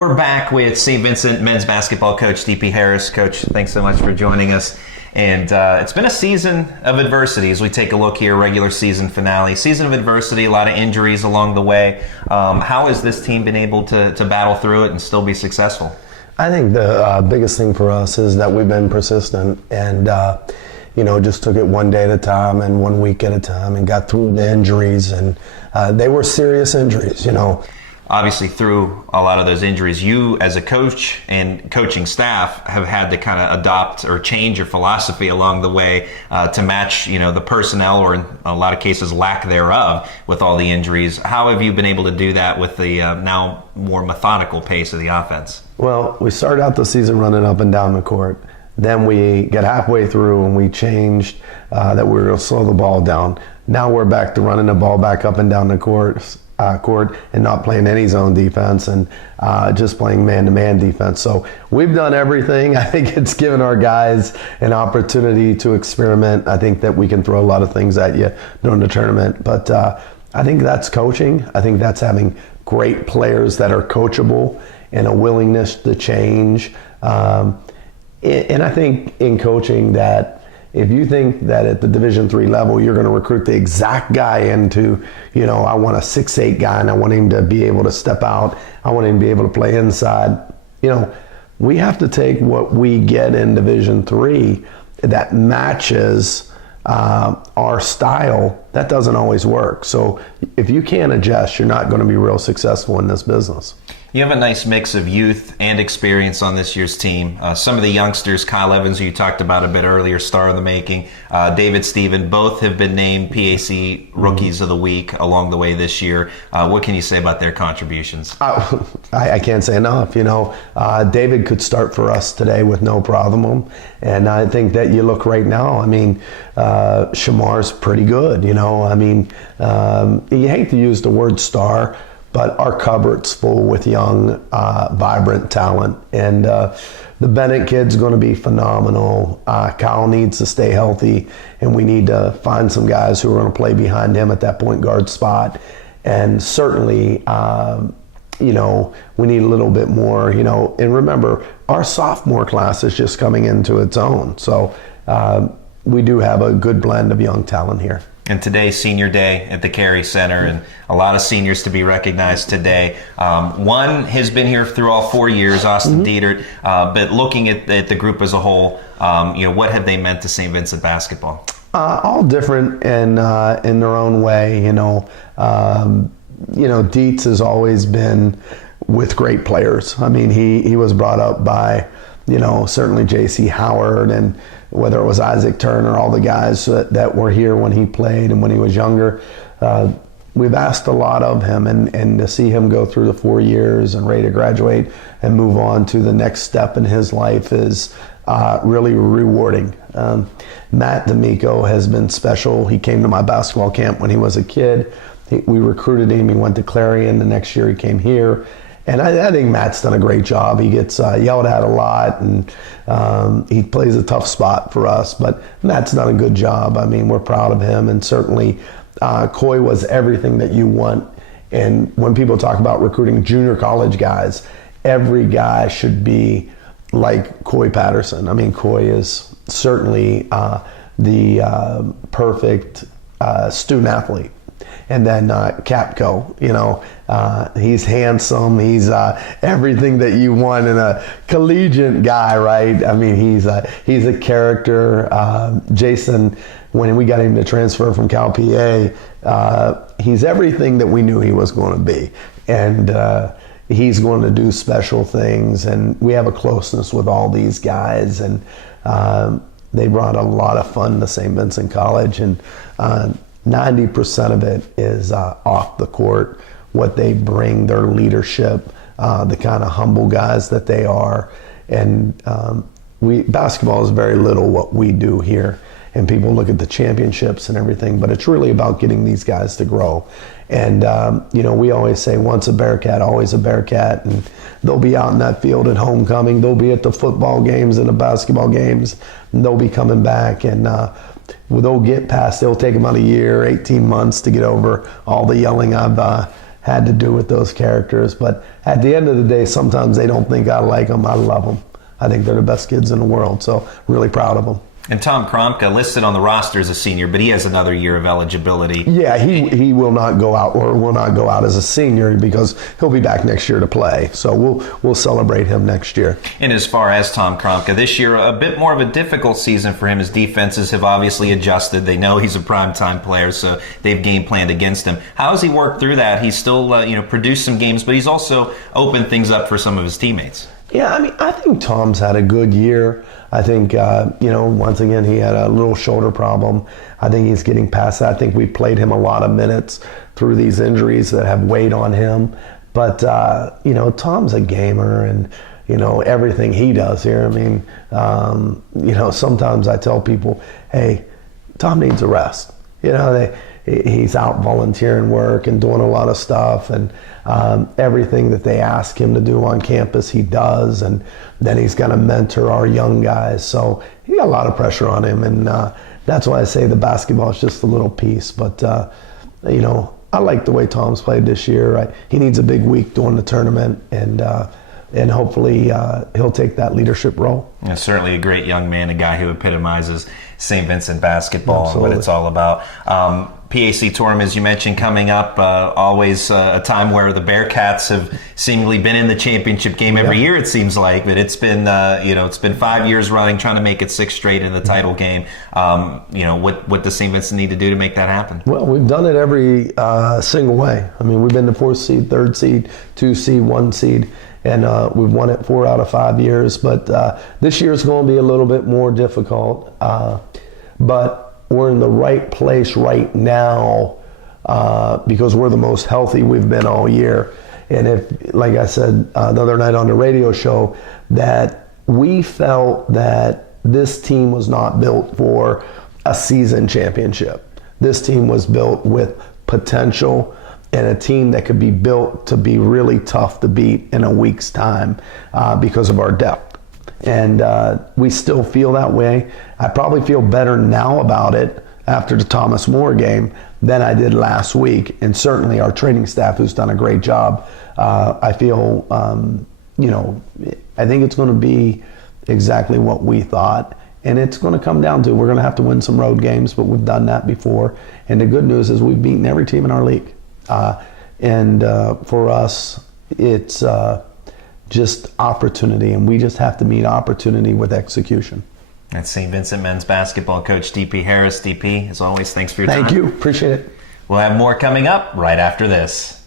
We're back with Saint Vincent men's basketball coach DP Harris. Coach, thanks so much for joining us. And it's been a season of adversity as we take a look here, regular season finale. Season of adversity, a lot of injuries along the way. How has this team been able to battle through it and still be successful? I think the biggest thing for us is that we've been persistent and, just took it one day at a time and 1 week at a time and got through the injuries. And they were serious injuries, Obviously, through a lot of those injuries, you as a coach and coaching staff have had to kind of adopt or change your philosophy along the way to match, the personnel or in a lot of cases lack thereof with all the injuries. How have you been able to do that with the now more methodical pace of the offense? Well, we started out the season running up and down the court. Then we get halfway through and we changed that we were going to slow the ball down. Now we're back to running the ball back up and down the court and not playing any zone defense and just playing man-to-man defense. So we've done everything. I think it's given our guys an opportunity to experiment. I think that we can throw a lot of things at you during the tournament. But I think that's coaching. I think that's having great players that are coachable and a willingness to change. And I think in coaching that if you think that at the Division III level you're going to recruit the exact guy into, I want a 6'8" guy and I want him to be able to step out, I want him to be able to play inside, we have to take what we get in Division III that matches our style. That doesn't always work. So if you can't adjust, you're not going to be real successful in this business. You have a nice mix of youth and experience on this year's team. Some of the youngsters, Kyle Evans, who you talked about a bit earlier, star of the making, David Stephen, both have been named PAC Rookies of the Week along the way this year. What can you say about their contributions? I can't say enough. David could start for us today with no problem. And I think that you look right now, Shamar's pretty good. You hate to use the word star, but our cupboard's full with young, vibrant talent. And the Bennett kid's going to be phenomenal. Kyle needs to stay healthy, and we need to find some guys who are going to play behind him at that point guard spot. And certainly, we need a little bit more, And remember, our sophomore class is just coming into its own. So we do have a good blend of young talent here. And today's senior day at the Carey Center, and a lot of seniors to be recognized today. One has been here through all 4 years, Austin Dietert, but looking at the group as a whole, what have they meant to St. Vincent basketball? All different in their own way. Dietz has always been with great players. He was brought up by, certainly J.C. Howard, and whether it was Isaac Turner, all the guys that were here when he played and when he was younger. We've asked a lot of him, and to see him go through the 4 years and ready to graduate and move on to the next step in his life is really rewarding. Matt D'Amico has been special. He came to my basketball camp when he was a kid. We recruited him. He went to Clarion. The next year he came here. And I think Matt's done a great job. He gets yelled at a lot, and he plays a tough spot for us. But Matt's done a good job. We're proud of him. And certainly, Coy was everything that you want. And when people talk about recruiting junior college guys, every guy should be like Coy Patterson. Coy is certainly the perfect student athlete. And then Capco, he's handsome. He's everything that you want in a collegiate guy, right? He's a character. Jason, when we got him to transfer from Cal PA, he's everything that we knew he was going to be. And he's going to do special things. And we have a closeness with all these guys. And they brought a lot of fun to St. Vincent College. And 90% of it is off the court, what they bring, their leadership, the kind of humble guys that they are. And basketball is very little what we do here. And people look at the championships and everything, but it's really about getting these guys to grow. And, we always say once a Bearcat, always a Bearcat. And they'll be out in that field at homecoming. They'll be at the football games and the basketball games. And they'll be coming back. And they'll get past, it'll take them about a year, 18 months to get over all the yelling I've had to do with those characters. But at the end of the day, sometimes they don't think I like them. I love them. I think they're the best kids in the world, so really proud of them. And Tom Kromka listed on the roster as a senior, but he has another year of eligibility. Yeah, he will not go out, or will not go out as a senior, because he'll be back next year to play. So we'll celebrate him next year. And as far as Tom Kromka, this year a bit more of a difficult season for him. His defenses have obviously adjusted. They know he's a primetime player, so they've game planned against him. How has he worked through that? He's still produced some games, but he's also opened things up for some of his teammates. Yeah, I mean, I think Tom's had a good year. I think, once again, he had a little shoulder problem. I think he's getting past that. I think we played him a lot of minutes through these injuries that have weighed on him. But, Tom's a gamer, and, everything he does here. I mean, sometimes I tell people, hey, Tom needs a rest. He's out volunteering work and doing a lot of stuff, and everything that they ask him to do on campus, he does. And then he's got to mentor our young guys. So he got a lot of pressure on him, and that's why I say the basketball is just a little piece. But, I like the way Tom's played this year. He needs a big week during the tournament, and hopefully he'll take that leadership role. Yeah, certainly a great young man, a guy who epitomizes Saint Vincent basketball. Absolutely. And what it's all about. PAC tournament, as you mentioned, coming up, always a time where the Bearcats have seemingly been in the championship game every year, it seems like. But it's been, it's been 5 years running, trying to make it 6 straight in the title game. What does Saint Vincent need to do to make that happen? Well, we've done it every single way. I mean, we've been the 4th seed, 3rd seed, 2 seed, 1 seed. And we've won it 4 out of 5 years. But this year is going to be a little bit more difficult. But we're in the right place right now because we're the most healthy we've been all year. And if, like I said the other night on the radio show, that we felt that this team was not built for a season championship. This team was built with potential, and a team that could be built to be really tough to beat in a week's time because of our depth. And we still feel that way. I probably feel better now about it after the Thomas More game than I did last week. And certainly our training staff, who's done a great job, I feel, I think it's going to be exactly what we thought. And it's going to come down to, we're going to have to win some road games, but we've done that before. And the good news is we've beaten every team in our league. For us, it's just opportunity, and we just have to meet opportunity with execution. That's St. Vincent men's basketball coach DP Harris. DP, as always, thanks for your time. Thank you. Appreciate it. We'll have more coming up right after this.